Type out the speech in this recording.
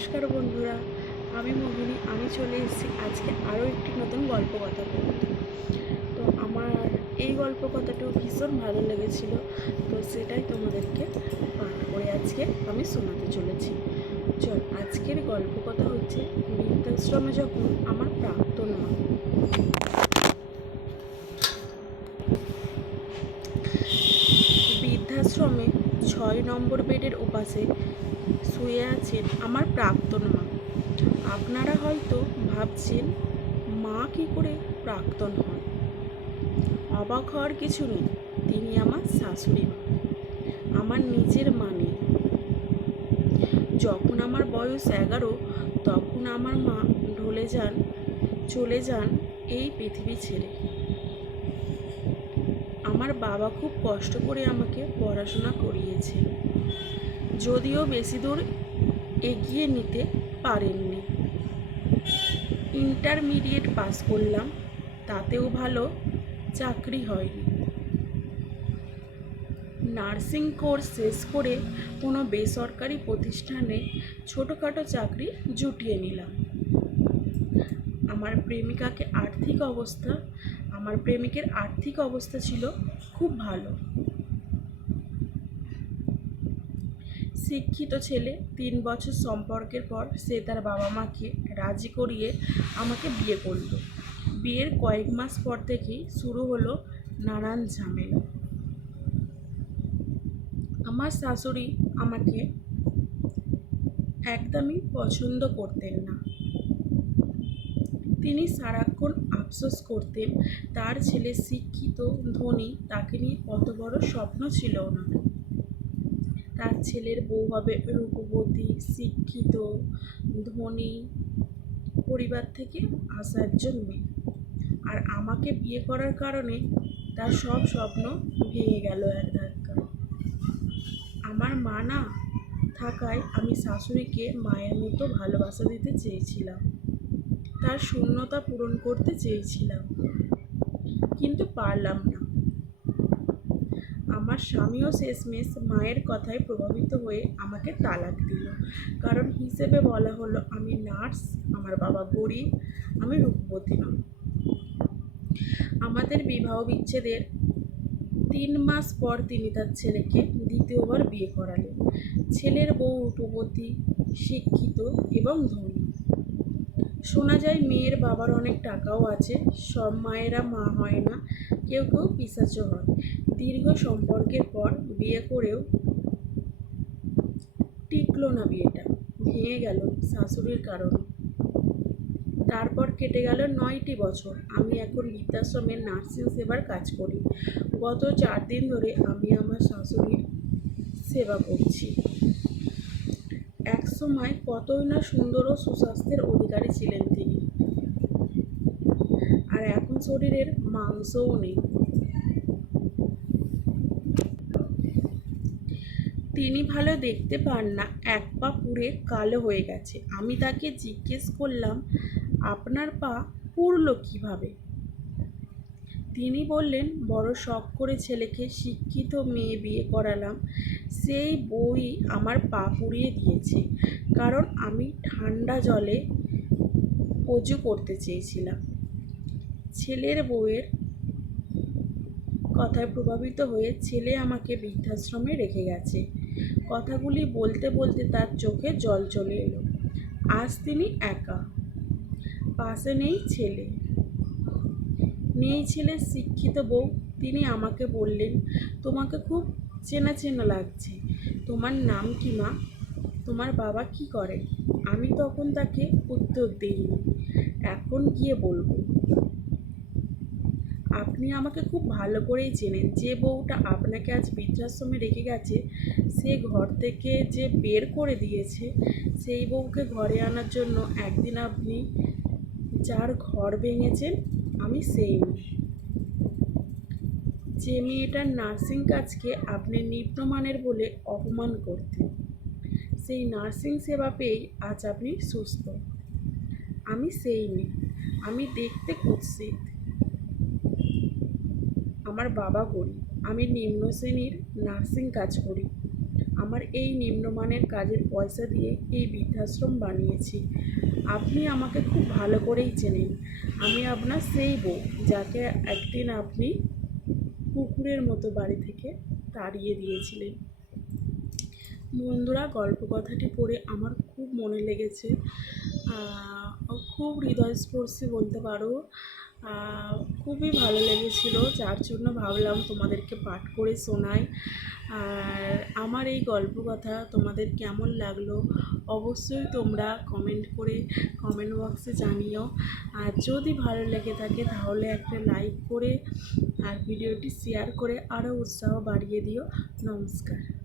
নমস্কার বন্ধুরা, আমি মোহিনী, আমি চলে এসেছি আজকে আরও একটি নতুন গল্প কথা বলতে তো আমার এই গল্প কথাটাও ভীষণ ভালো লেগেছিল, তো সেটাই তোমাদেরকে পাঠ করে আজকে আমি শোনাতে চলেছি। চল, আজকের গল্প কথা হচ্ছে, বৃদ্ধাশ্রমে যখন আমার প্রাক্তন মা। বৃদ্ধাশ্রমে ছয় নম্বর বেডের ওপাশে শুয়ে আছেন আমার প্রাক্তন মা। আপনারা হয়তো ভাবছেন, মা কী করে প্রাক্তন হন? অবাক হওয়ার কিছু নেই, তিনি আমার শাশুড়ি মা। আমার নিজের মা নেই। যখন আমার বয়স এগারো, তখন আমার মা ঢলে যান, চলে যান এই পৃথিবী ছেড়ে। আমার বাবা খুব কষ্ট করে আমাকে পড়াশোনা করিয়েছে। যদিও বেশি দূর এগিয়ে নিতে পারেননি। ইন্টারমিডিয়েট পাস করলাম, তাতেও ভালো চাকরি হয়নি। নার্সিং কোর্স শেষ করে কোনো বেসরকারি প্রতিষ্ঠানে ছোটোখাটো চাকরি জুটিয়ে নিলাম। আমার প্রেমিকাকে আর্থিক অবস্থা, আমার প্রেমিকের আর্থিক অবস্থা ছিল খুব ভালো। শিক্ষিত ছেলে, তিন বছর সম্পর্কের পর সে তার বাবা মাকে রাজি করিয়ে আমাকে বিয়ে করল। বিয়ের কয়েক মাস পর থেকেই শুরু হলো নানান ঝামেলা। আমার শাশুড়ি আমাকে একদমই পছন্দ করতেন না। তিনি সারাক্ষণ আফসোস করতেন, তার ছেলে শিক্ষিত, ধনী, তাকে নিয়ে কত বড় স্বপ্ন ছিল ওনার তার ছেলের বউ হবে রূপবতী, শিক্ষিত, ধনী, পরিবার থেকে আসার একজন মেয়ে। আর আমাকে বিয়ে করার কারণে তার সব স্বপ্ন ভেঙে গেল এক ধাক্কা। আমার মা না থাকায় আমি শাশুড়িকে মায়ের মতো ভালোবাসা দিতে চেয়েছিলাম। তার শূন্যতা পূরণ করতে চেয়েছিলাম। কিন্তু পারলাম না। আমার স্বামীও শেষমেশ মায়ের কথায় প্রভাবিত হয়ে আমাকে তালাক দিল। কারণ হিসেবে বলা হলো, আমি নার্স, আমার বাবা গরিব, আমি রূপবতী নয় আমাদের বিবাহ বিচ্ছেদের তিন মাস পর তিনি তার ছেলেকে দ্বিতীয়বার বিয়ে করালেন। ছেলের বউ রূপবতী, শিক্ষিত এবং ধনী। শোনা যায় মেয়ের বাবার অনেক টাকাও আছে, সব মায়েরা মা হয় না, কেউ কেউ পিসাচও হয়। দীর্ঘ সম্পর্কের পর বিয়ে করেও টিকলো না বিয়েটা, ভেঙে গেল শাশুড়ির কারণে। তারপর কেটে গেল নয়টি বছর, আমি এখন বৃদ্ধাশ্রমের নার্সিং সেবার কাজ করি। গত চার দিন ধরে আমি আমার শাশুড়ির সেবা করছি। সময় কতই না সুন্দর ও সুস্বাস্থ্যের অধিকারী ছিলেন তিনি। আর এখন শরীরের মাংসও নেই। তিনি ভালো দেখতে পান না, এক পা পুড়ে কালো হয়ে গেছে। আমি তাকে জিজ্ঞেস করলাম, আপনার পা পুড়লো কীভাবে? তিনি বললেন, বড় শখ করে ছেলেকে শিক্ষিত মেয়ে বিয়ে করালাম। সেই বই আমার পা পুড়িয়ে দিয়েছে। কারণ আমি ঠান্ডা জলে অজু করতে চেয়েছিলাম। ছেলের বউয়ের কথায় প্রভাবিত হয়ে ছেলে আমাকে বৃদ্ধাশ্রমে রেখে গেছে। কথাগুলি বলতে বলতে তার চোখে জল চলে এলো। আজ তিনি একা। পাশে নেই ছেলে। নেই ছেলের শিক্ষিত বউ, তিনি আমাকে বললেন, তোমাকে খুব চেনা চেনা লাগছে। তোমার নাম কি মা? তোমার বাবা কি করে? আমি তখন তাকে উত্তর দিইনি। এখন গিয়ে বলব। আপনি আমাকে খুব ভালো করেই চেনেন। যে বউটা আপনাকে আজ বৃদ্ধাশ্রমে রেখে গেছে, সে ঘর থেকে যে বের করে দিয়েছে, সেই বউকে ঘরে আনার জন্য একদিন আপনি যার ঘর ভেঙেছেন আমি সেই যে মেয়েটার নার্সিং কাজকে আপনি নিম্নমানের বলে অপমান করতেন, সেই নার্সিং সেবা পেয়েই আজ আপনি সুস্থ। আমি সেই মেয়ে, আমি দেখতে কুৎসিত। আমার বাবা গরিব, আমি নিম্ন শ্রেণির নার্সিং কাজ করি। আমার এই নিম্নমানের কাজের পয়সা দিয়ে এই বৃদ্ধাশ্রম বানিয়েছি। আপনি আমাকে খুব ভালো করেই চেনেন। আমি আপনার সেই বউ যাকে একদিন আপনি কুকুরের মতো বাড়ি থেকে তাড়িয়ে দিয়েছিলেন। বন্ধুরা গল্প কথাটি পড়ে আমার খুব মনে লেগেছে। খুব হৃদয়স্পর্শী বলতে পারো। খুবই ভালো লেগেছিল। যার জন্য ভাবলাম তোমাদেরকে পাঠ করে শোনাই। আর আমার এই গল্প কথা তোমাদের কেমন লাগল অবশ্যই তোমরা কমেন্ট করে কমেন্ট বক্সে জানিও। আর যদি ভালো লেগে থাকে তাহলে একটা লাইক করে আর ভিডিওটি শেয়ার করে আরও উৎসাহ বাড়িয়ে দিও। নমস্কার।